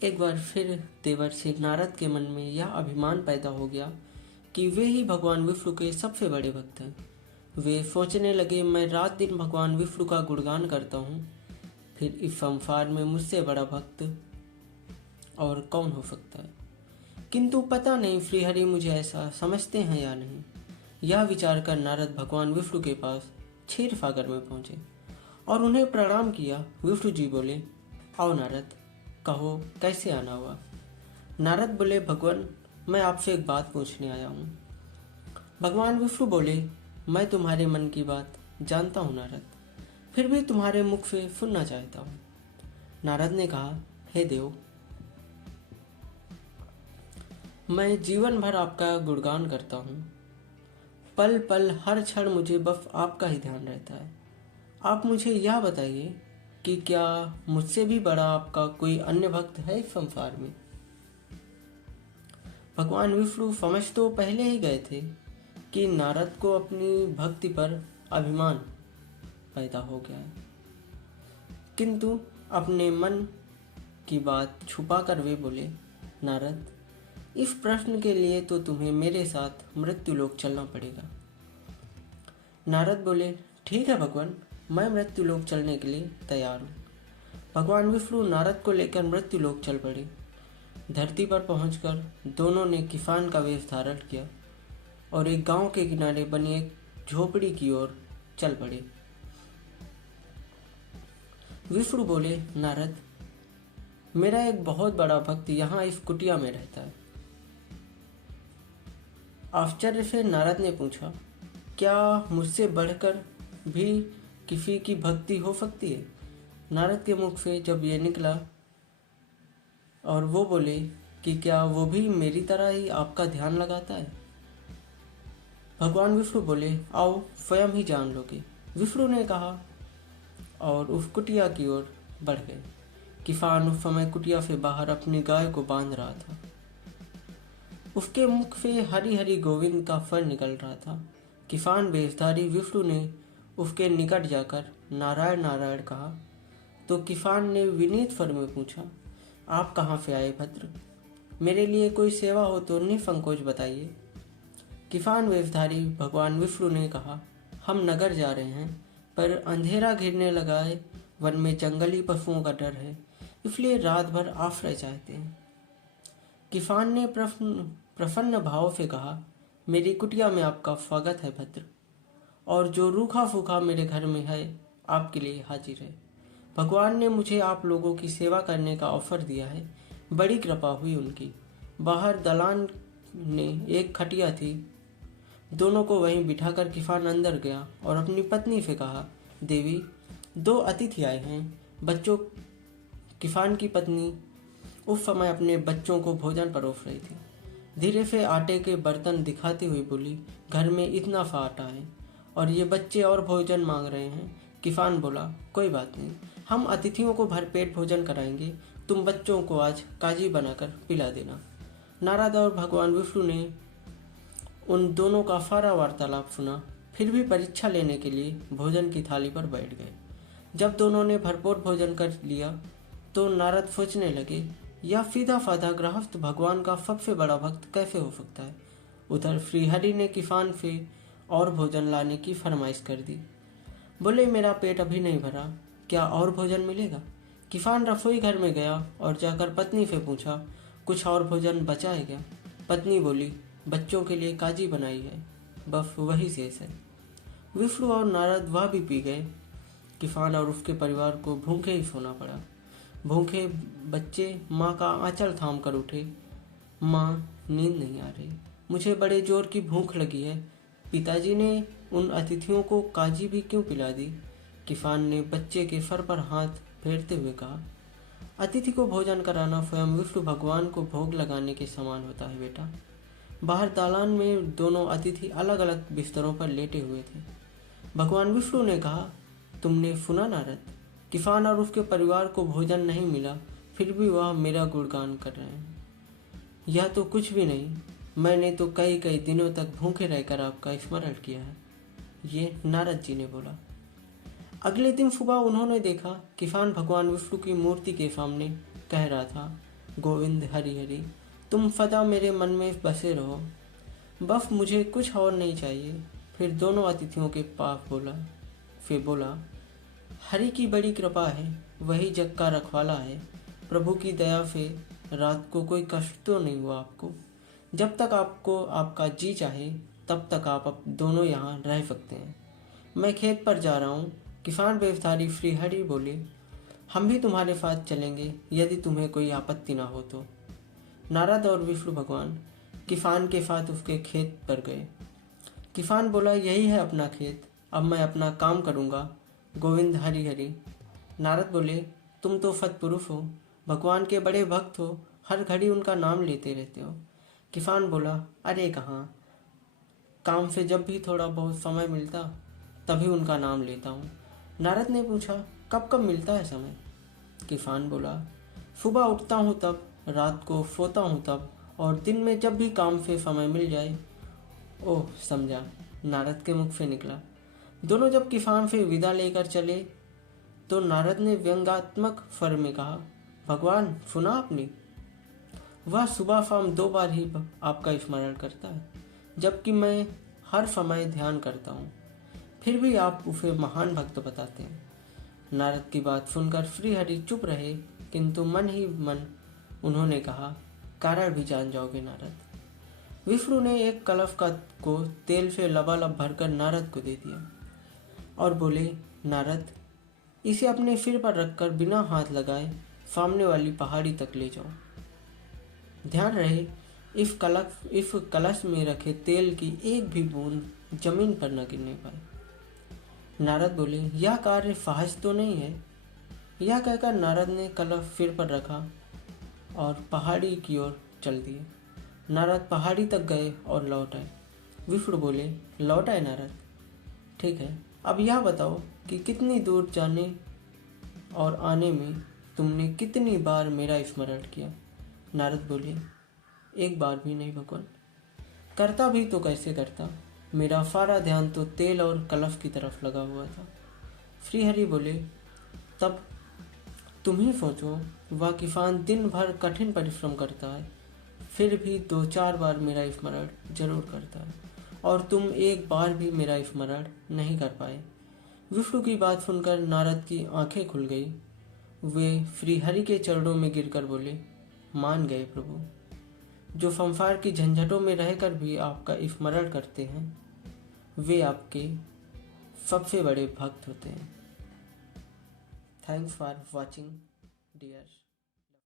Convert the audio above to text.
एक बार फिर देवर्षि नारद के मन में यह अभिमान पैदा हो गया कि वे ही भगवान विष्णु के सबसे बड़े भक्त हैं। वे सोचने लगे, मैं रात दिन भगवान विष्णु का गुणगान करता हूँ, फिर इस संसार में मुझसे बड़ा भक्त और कौन हो सकता है। किंतु पता नहीं श्रीहरि मुझे ऐसा समझते हैं या नहीं। यह विचार कर नारद भगवान विष्णु के पास क्षीर सागर में पहुंचे और उन्हें प्रणाम किया। विष्णु जी बोले, आओ नारद, कहो कैसे आना हुआ। नारद बोले, भगवान मैं आपसे एक बात पूछने आया हूँ। भगवान विष्णु बोले, मैं तुम्हारे मन की बात जानता हूँ नारद, फिर भी तुम्हारे मुख से सुनना चाहता हूँ। नारद ने कहा, हे देव, मैं जीवन भर आपका गुणगान करता हूँ। पल पल हर क्षण मुझे बस आपका ही ध्यान रहता है। आप मुझे यह बताइए कि क्या मुझसे भी बड़ा आपका कोई अन्य भक्त है इस संसार में। भगवान विष्णु समझ तो पहले ही गए थे कि नारद को अपनी भक्ति पर अभिमान पैदा हो गया है, किंतु अपने मन की बात छुपा कर वे बोले, नारद, इस प्रश्न के लिए तो तुम्हें मेरे साथ मृत्यु लोक चलना पड़ेगा। नारद बोले, ठीक है भगवान, मैं मृत्यु लोक चलने के लिए तैयार हूँ। भगवान विष्णु नारद को लेकर मृत्यु लोक चल पड़े। धरती पर पहुंचकर दोनों ने किसान का वेश धारण किया और एक गांव के किनारे बनी एक झोपड़ी की ओर चल पड़े। विष्णु बोले, नारद, मेरा एक बहुत बड़ा भक्त यहाँ इस कुटिया में रहता है। आश्चर्य से नारद ने पूछा, क्या मुझसे बढ़कर भी किसी की भक्ति हो सकती है। नारद के मुख से जब ये निकला और वो बोले कि क्या वो भी मेरी तरह ही आपका ध्यान लगाता है। भगवान विष्णु बोले, आओ स्वयं ही जान लोगे। विष्णु ने कहा और उस कुटिया की ओर बढ़ गए। किसान उस समय कुटिया से बाहर अपनी गाय को बांध रहा था। उसके मुख से हरी हरी गोविंद का फल निकल रहा था। किसान वेशधारी विष्णु ने उसके निकट जाकर नारायण नारायण कहा तो किसान ने विनीत स्वर में पूछा, आप कहाँ से आए भद्र, मेरे लिए कोई सेवा हो तो निसंकोच बताइए। किसान वेशधारी भगवान विष्णु ने कहा, हम नगर जा रहे हैं, पर अंधेरा घिरने लगा है, वन में जंगली पशुओं का डर है, इसलिए रात भर आश्रय चाहते हैं। किसान ने प्रसन्न भाव से कहा, मेरी कुटिया में आपका स्वागत है भद्र, और जो रूखा फूखा मेरे घर में है आपके लिए हाजिर है। भगवान ने मुझे आप लोगों की सेवा करने का अवसर दिया है, बड़ी कृपा हुई उनकी। बाहर दलान ने एक खटिया थी, दोनों को वहीं बिठाकर किसान अंदर गया और अपनी पत्नी से कहा, देवी, दो अतिथि आए हैं। बच्चों किसान की पत्नी उस समय अपने बच्चों को भोजन परोस रही थी। धीरे से आटे के बर्तन दिखाती हुई बोली, घर में इतना सा आटा है और ये बच्चे और भोजन मांग रहे हैं। किसान बोला, कोई बात नहीं, हम अतिथियों को भरपेट भोजन कराएंगे, तुम बच्चों को आज काजी बनाकर पिला देना। नारद और भगवान विष्णु ने उन दोनों का सारा वार्तालाप सुना, फिर भी परीक्षा लेने के लिए भोजन की थाली पर बैठ गए। जब दोनों ने भरपूर भोजन कर लिया तो नारद सोचने लगे, यह सीधा साधा गृहस्थ भगवान का सबसे बड़ा भक्त कैसे हो सकता है। उधर श्रीहरि ने किसान से और भोजन लाने की फरमाइश कर दी। बोले, मेरा पेट अभी नहीं भरा, क्या और भोजन मिलेगा। किसान रसोई घर में गया और जाकर पत्नी से पूछा, कुछ और भोजन बचा है क्या। पत्नी बोली, बच्चों के लिए काजी बनाई है, बस वही शेष है। विष्णु और नारद वह भी पी गए। किसान और उसके परिवार को भूखे ही सोना पड़ा। भूखे बच्चे माँ का आंचल थाम कर उठे, माँ नींद नहीं आ रही, मुझे बड़े जोर की भूख लगी है। पिताजी ने उन अतिथियों को काजी भी क्यों पिला दी। किसान ने बच्चे के सर पर हाथ फेरते हुए कहा, अतिथि को भोजन कराना स्वयं विष्णु भगवान को भोग लगाने के समान होता है बेटा। बाहर दालान में दोनों अतिथि अलग अलग बिस्तरों पर लेटे हुए थे। भगवान विष्णु ने कहा, तुमने सुना नारद, किसान और उसके परिवार को भोजन नहीं मिला, फिर भी वह मेरा गुणगान कर रहे हैं। यह तो कुछ भी नहीं, मैंने तो कई कई दिनों तक भूखे रहकर आपका स्मरण किया है, ये नारद जी ने बोला। अगले दिन सुबह उन्होंने देखा किसान भगवान विष्णु की मूर्ति के सामने कह रहा था, गोविंद हरि हरि, तुम सदा मेरे मन में बसे रहो, बस मुझे कुछ और नहीं चाहिए। फिर दोनों अतिथियों के पास बोला, हरि की बड़ी कृपा है, वही जग का रखवाला है। प्रभु की दया से रात को कोई कष्ट तो नहीं हुआ आपको। जब तक आपको आपका जी चाहे तब तक आप दोनों यहाँ रह सकते हैं। मैं खेत पर जा रहा हूँ। किसान व्यवसायी श्री हरि बोले, हम भी तुम्हारे साथ चलेंगे यदि तुम्हें कोई आपत्ति ना हो तो। नारद और विष्णु भगवान किसान के साथ उसके खेत पर गए। किसान बोला, यही है अपना खेत, अब मैं अपना काम करूँगा। गोविंद हरि हरि। नारद बोले, तुम तो सत्पुरुष हो, भगवान के बड़े भक्त हो, हर घड़ी उनका नाम लेते रहते हो। किसान बोला, अरे कहाँ, काम से जब भी थोड़ा बहुत समय मिलता तभी उनका नाम लेता हूँ। नारद ने पूछा, कब कब मिलता है समय? किसान बोला, सुबह उठता हूँ तब, रात को सोता हूँ तब, और दिन में जब भी काम से समय मिल जाए। ओह, समझा, नारद के मुख से निकला। दोनों जब किसान से विदा लेकर चले तो नारद ने व्यंग्यात्मक स्वर में कहा, भगवान सुना आपने? वह सुबह शाम 2 बार ही आपका स्मरण करता है, जबकि मैं हर समय ध्यान करता हूँ, फिर भी आप उसे महान भक्त बताते हैं। नारद की बात सुनकर श्रीहरि चुप रहे, किंतु मन ही मन उन्होंने कहा, कारण भी जान जाओगे नारद। विष्णु ने एक कलश को तेल से लबालब भरकर नारद को दे दिया और बोले, नारद, इसे अपने सिर पर रखकर बिना हाथ लगाए सामने वाली पहाड़ी तक ले जाओ। ध्यान रहे, इस कलश में रखे तेल की एक भी बूंद जमीन पर न गिरने पाए। नारद बोले, यह कार्य सहज तो नहीं है। यह कहकर नारद ने कलश सिर पर रखा और पहाड़ी की ओर चल दिए। नारद पहाड़ी तक गए और लौट आए। विष्णु बोले, लौट आए नारद? ठीक है, अब यह बताओ कि कितनी दूर जाने और आने में तुमने कितनी बार मेरा स्मरण किया? नारद बोले, एक बार भी नहीं भगवान। करता भी तो कैसे करता, मेरा सारा ध्यान तो तेल और कलश की तरफ लगा हुआ था। श्रीहरि बोले, तब तुम ही सोचो, वह किसान दिन भर कठिन परिश्रम करता है, फिर भी 2-4 बार मेरा स्मरण जरूर करता है, और तुम एक बार भी मेरा स्मरण नहीं कर पाए। विष्णु की बात सुनकर नारद की आंखें खुल गई। वे श्रीहरि के चरणों में गिरकर बोले, मान गए प्रभु। जो संसार की झंझटों में रहकर भी आपका स्मरण करते हैं, वे आपके सबसे बड़े भक्त होते हैं। Thanks for watching dear.